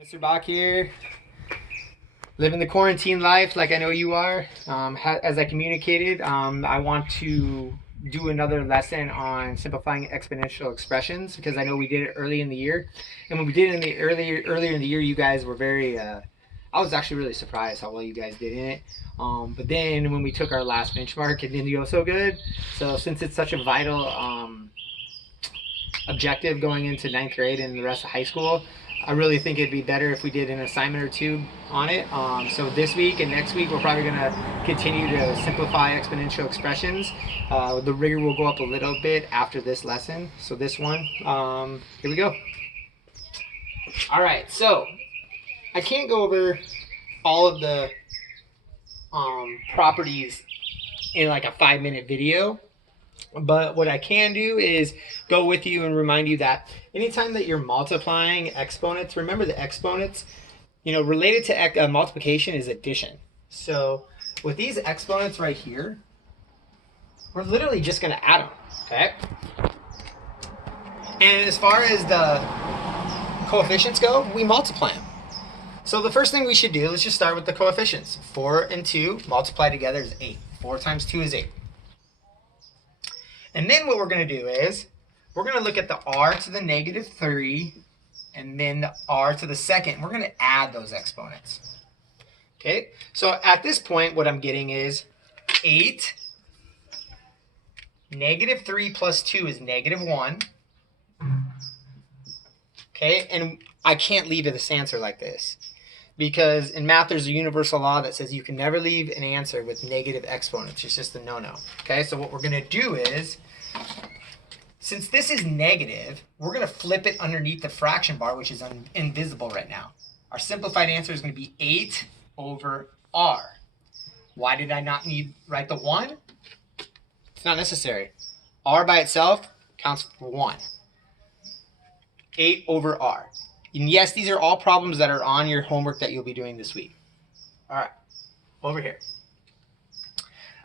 Mr. Baack here, living the quarantine life like I know you are. As I communicated, I want to do another lesson on simplifying exponential expressions because I know we did it early in the year. And when we did it in the earlier in the year, you guys were very, I was actually really surprised how well you guys did in it. But then when we took our last benchmark, it didn't go so good. So since it's such a vital objective going into ninth grade and the rest of high school, I really think it'd be better if we did an assignment or two on it. So this week and next week, we're probably going to continue to simplify exponential expressions. The rigor will go up a little bit after this lesson. So this one, here we go. All right, so I can't go over all of the properties in like a 5-minute video. But what I can do is go with you and remind you that anytime that you're multiplying exponents, remember the exponents, related to multiplication is addition. So with these exponents right here, we're literally just going to add them, okay? And as far as the coefficients go, we multiply them. So the first thing we should do, let's just start with the coefficients. 4 and 2 multiplied together is 8. 4 times 2 is 8. And then what we're going to do is we're going to look at the r to the negative 3 and then the r to the second. We're going to add those exponents. Okay, so at this point what I'm getting is 8, negative 3 plus 2 is negative 1. Okay, and I can't leave this answer like this because in math there's a universal law that says you can never leave an answer with negative exponents. It's just a no-no. Okay, so what we're going to do is, since this is negative, we're going to flip it underneath the fraction bar, which is invisible right now. Our simplified answer is going to be 8 over r. Why did I not write the 1? It's not necessary. R by itself counts for 1. 8 over r. And yes, these are all problems that are on your homework that you'll be doing this week. All right, over here.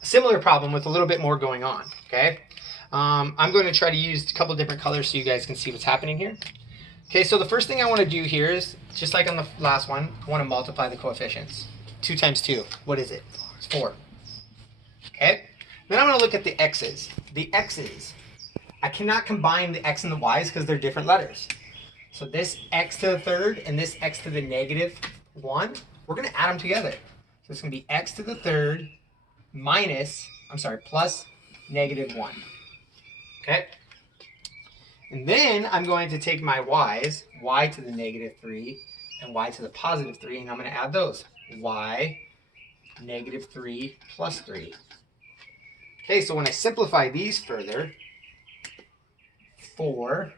A similar problem with a little bit more going on, okay? I'm going to try to use a couple different colors so you guys can see what's happening here. Okay, so the first thing I want to do here is, just like on the last one, I want to multiply the coefficients. 2 times 2, what is it? It's 4. Okay, then I'm going to look at the x's. The x's, I cannot combine the x and the y's because they're different letters. So this x to the third and this x to the negative 1, we're going to add them together. So it's going to be x to the third plus negative 1. Okay? And then I'm going to take my y's, y to the negative 3 and y to the positive 3, and I'm going to add those. Y, negative 3 plus 3. Okay, so when I simplify these further, 4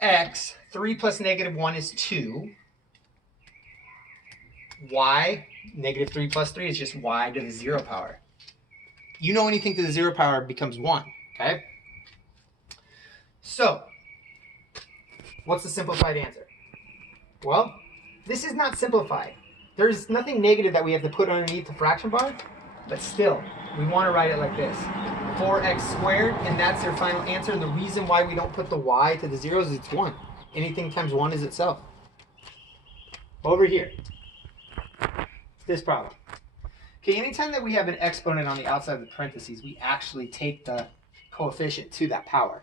x, 3 plus negative 1 is 2. Y, negative 3 plus 3 is just y to the 0 power. You know anything to the 0 power becomes 1, okay? So, what's the simplified answer? Well, this is not simplified. There's nothing negative that we have to put underneath the fraction bar, but still, we want to write it like this. 4x squared, and that's their final answer. And the reason why we don't put the y to the zeros is it's 1. Anything times 1 is itself. Over here, this problem. Okay, anytime that we have an exponent on the outside of the parentheses, we actually take the coefficient to that power.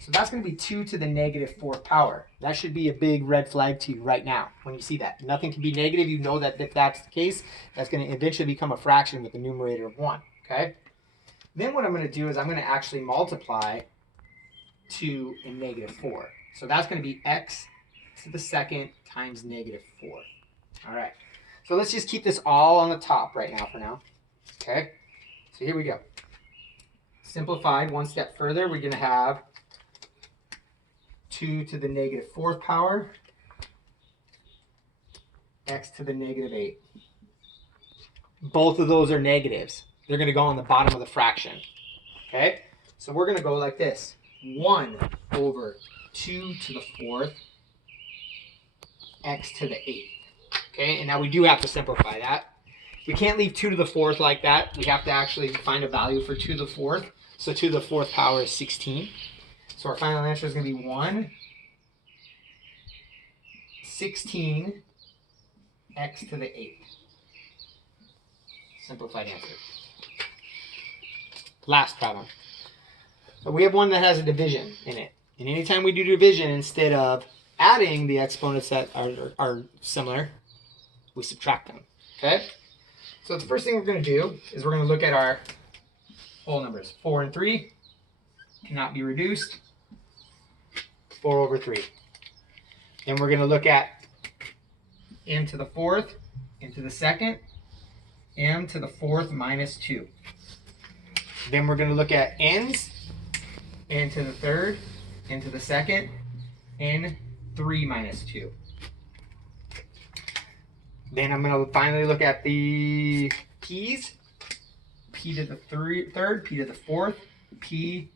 So that's going to be 2 to the negative 4th power. That should be a big red flag to you right now when you see that. Nothing can be negative. You know that if that's the case, that's going to eventually become a fraction with a numerator of 1. Okay? Then what I'm going to do is I'm going to actually multiply 2 and negative 4. So that's going to be x to the second times negative 4. All right. So let's just keep this all on the top right now for now. Okay? So here we go. Simplified one step further, we're going to have 2 to the negative 4th power, x to the negative 8. Both of those are negatives. They're going to go on the bottom of the fraction. Okay? So we're going to go like this. 1 over 2 to the 4th, x to the 8th. Okay? And now we do have to simplify that. We can't leave 2 to the 4th like that. We have to actually find a value for 2 to the 4th. So 2 to the 4th power is 16. So our final answer is going to be 1 16 x to the 8th. Simplified answer. Last problem. So we have one that has a division in it. And anytime we do division, instead of adding the exponents that are similar, we subtract them. Okay? So the first thing we're going to do is we're going to look at our whole numbers. 4 and 3 cannot be reduced. 4 over 3. Then we're going to look at m to the 4th, m to the 2nd, m to the 4th minus 2. Then we're going to look at n's, n to the 3rd, n to the 2nd, n 3 minus 2. Then I'm going to finally look at the p's, p to the 3rd, p to the 4th, p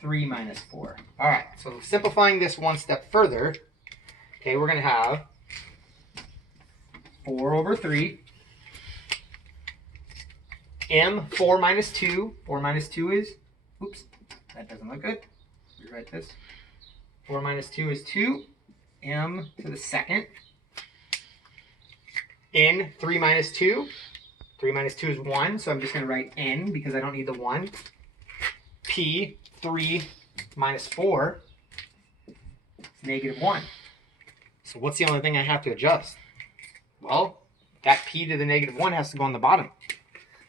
3 minus 4. All right, so simplifying this one step further, okay, we're going to have 4 over 3, m 4 minus 2. 4 minus 2 is, oops, that doesn't look good. Rewrite this. 4 minus 2 is 2, m to the 2nd. N 3 minus 2. 3 minus 2 is 1, so I'm just going to write n because I don't need the 1. P 3 minus 4 is negative 1. So what's the only thing I have to adjust? Well, that p to the negative 1 has to go on the bottom.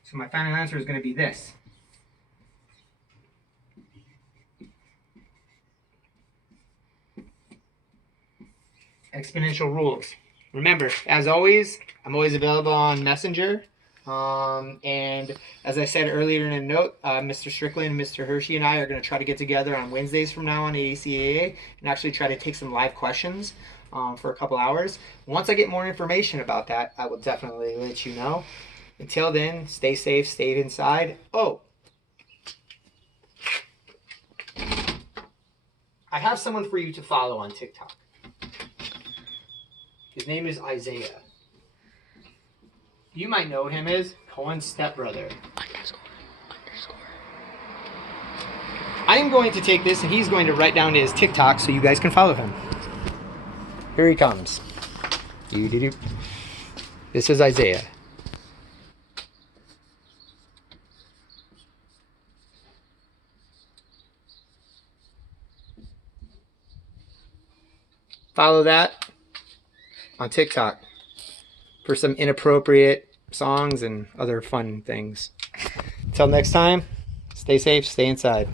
So my final answer is going to be this. Exponential rules. Remember, as always, I'm always available on Messenger. And as I said earlier in a note, Mr. Strickland, Mr. Hershey, and I are going to try to get together on Wednesdays from now on at ACAA and actually try to take some live questions for a couple hours. Once I get more information about that, I will definitely let you know. Until then, stay safe, stay inside. Oh, I have someone for you to follow on TikTok. His name is Isaiah. You might know him as Cohen's stepbrother. __. I am going to take this and he's going to write down his TikTok so you guys can follow him. Here he comes. This is Isaiah. Follow that on TikTok for some inappropriate songs and other fun things. Until next time, stay safe, stay inside.